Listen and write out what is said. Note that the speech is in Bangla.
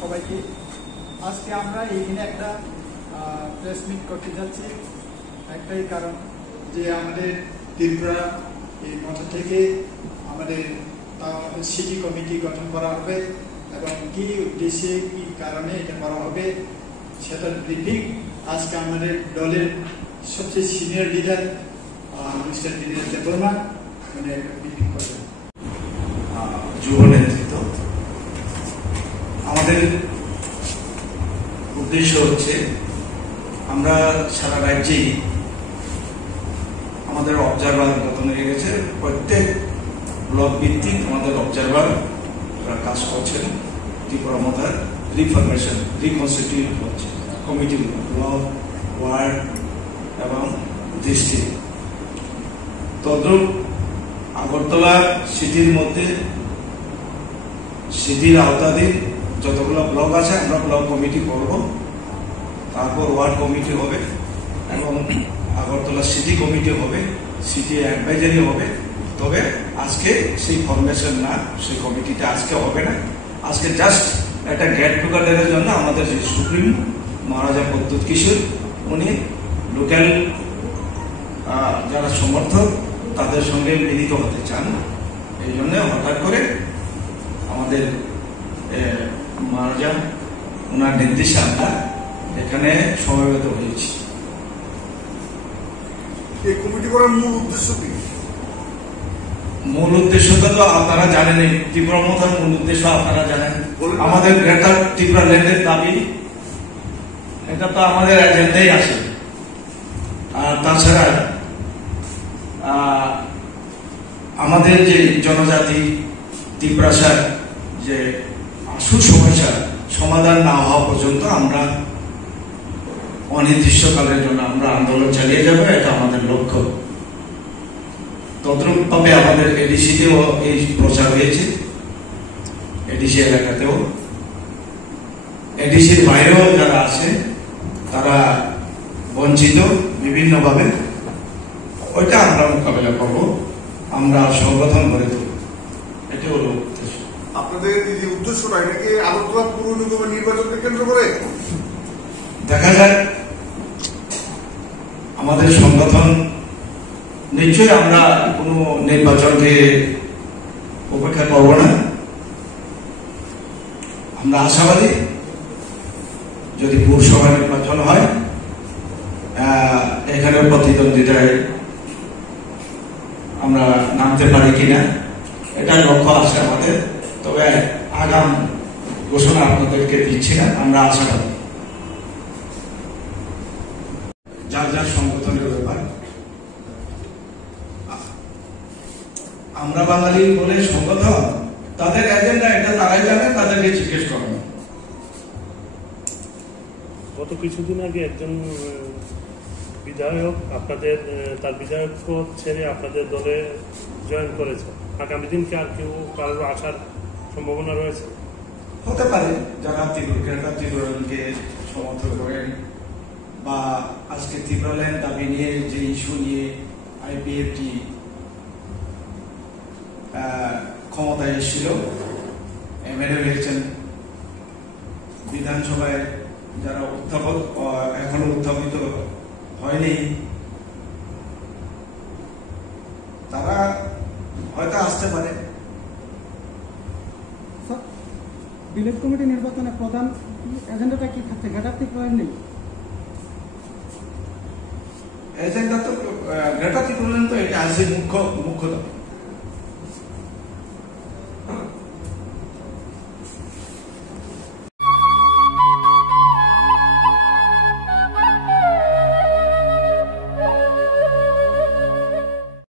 সবাইকে আজকে আমরা এখানে একটা প্রেস মিট করতে যাচ্ছি। একটাই কারণ যে আমাদের ত্রিপুরা এই মঠা থেকে আমাদের সিটি কমিটি গঠন করা হবে এবং কি উদ্দেশ্যে কি কারণে এটা করা হবে সেটার ব্রিফিং আজকে আমাদের দলের সবচেয়ে senior leader mister Dinesh Debbarma মানে ব্রিফিং করবেন। যুব নেতৃত্ব আমাদের উদ্দেশ্য হচ্ছে আমরা সারা রাজ্যেই আমাদের অবজারভার গঠন হয়ে গেছে। প্রত্যেক ব্লক ভিত্তিক আমাদের অবজারভার কাজ করছেন। ত্রিপুরা মথার রিফরমেশন রিকনস্টিটিউট হচ্ছে কমিটি ব্লক ওয়ার্ড এবং ডিস্ট্রিক্ট। তদ্রুপ আগরতলা সিটির মধ্যে সিটির আওতাধীন যতগুলো ব্লক আছে আমরা ব্লক কমিটি করব, তারপর ওয়ার্ড কমিটি হবে এবং আগরতলা সিটি কমিটি হবে, সিটি অ্যাডভাইজারি হবে। তবে আজকে সেই ফরমেশন না, সেই কমিটিটা আজকে হবে না। আজকে জাস্ট একটা গেট টুগেদারের জন্য আমাদের যে সুপ্রিম মহারাজা প্রদ্যুৎ কিশোর উনি লোকাল যারা সমর্থক তাদের সঙ্গে মিলিত হতে চান। এই জন্য হঠাৎ করে আমাদের মহারাজা ওনার নির্দেশে আমরা এখানে সমবেত হয়েছি। এই কমিটি করার মূল উদ্দেশ্য কি? মূল উদ্দেশ্যটা তো আপনারা জানেন, ত্রিপুরা মথার মূল উদ্দেশ্য আপনারা জানেন। আমাদের গ্রেটার ত্রিপুরা ল্যান্ডের দাবি এটা তো আমাদের এজেন্ডাই আছে। আর তাছাড়া আমাদের যে জনজাতি ত্রিপুরাসার যে আসল সমস্যা সমাধান না হওয়া পর্যন্ত আমরা অনির্দিষ্টকালের জন্য আমরা আন্দোলন চালিয়ে যাব, এটা আমাদের লক্ষ্য। তদ্রুপভাবে আমাদের এডিসিতেও এই প্রচার হয়েছে, এডিসি এলাকাতেও। এডিসির বাইরেও যারা আছে তারা বঞ্চিত বিভিন্নভাবে, ওইটা আমরা মোকাবেলা করব, আমরা সংগঠন করে তুলব, এটা হলো উদ্দেশ্য। আপনাদের এই যে উদ্দেশ্যটা এটাকে আগরতলা পৌর নিগমের নির্বাচনকে কেন্দ্র করে দেখা যায় আমাদের সংগঠন নিশ্চয়ই আমরা কোনো নির্বাচনকে উপেক্ষা করব না। আমরা আশাবাদী যদি পৌরসভা নির্বাচন হয় এখানে প্রতিদ্বন্দ্বিতায় আমরা নামতে পারি কিনা এটা লক্ষ্য আছে আমাদের। তবে আগাম ঘোষণা আপনাদেরকে দিচ্ছি না, আমরা আশাবাদী। যার যার সংগঠনের ব্যাপার, আমরা বাঙালি বলে সংগঠন, তাদের এজেন্ডা এটা তারাই জানে, তাদেরকে জিজ্ঞেস করেন। গত কিছুদিন আগে একজন বিধায়ক আপনাদের তার বিধায়ক ছেড়ে আপনাদের দলে জয়েন করেছে। আগামী দিন কি আর কেউ কারোর আসার সম্ভাবনা রয়েছে? হতে পারে যারা ত্রিপুরাকে সমর্থন করেন বা আজকে ত্রিপুরাল্যান্ড দাবি নিয়ে যে ইস্যু নিয়ে আইপিএফটি ক্ষমতায় এসেছিল, এমএলএ হয়েছেন, বিধানসভায় যারা এখনো উত্থাপিত হয়নি তারা হয়তো আসতে পারে। ভিলেজ কমিটি নির্বাচনে প্রধান এজেন্ডাটা কি থাকছে? গ্রেটার ত্রিপুরার নেই এজেন্ডা তো গ্রেটার ত্রিপুরা তো এটা আছে মুখ্য দাবি।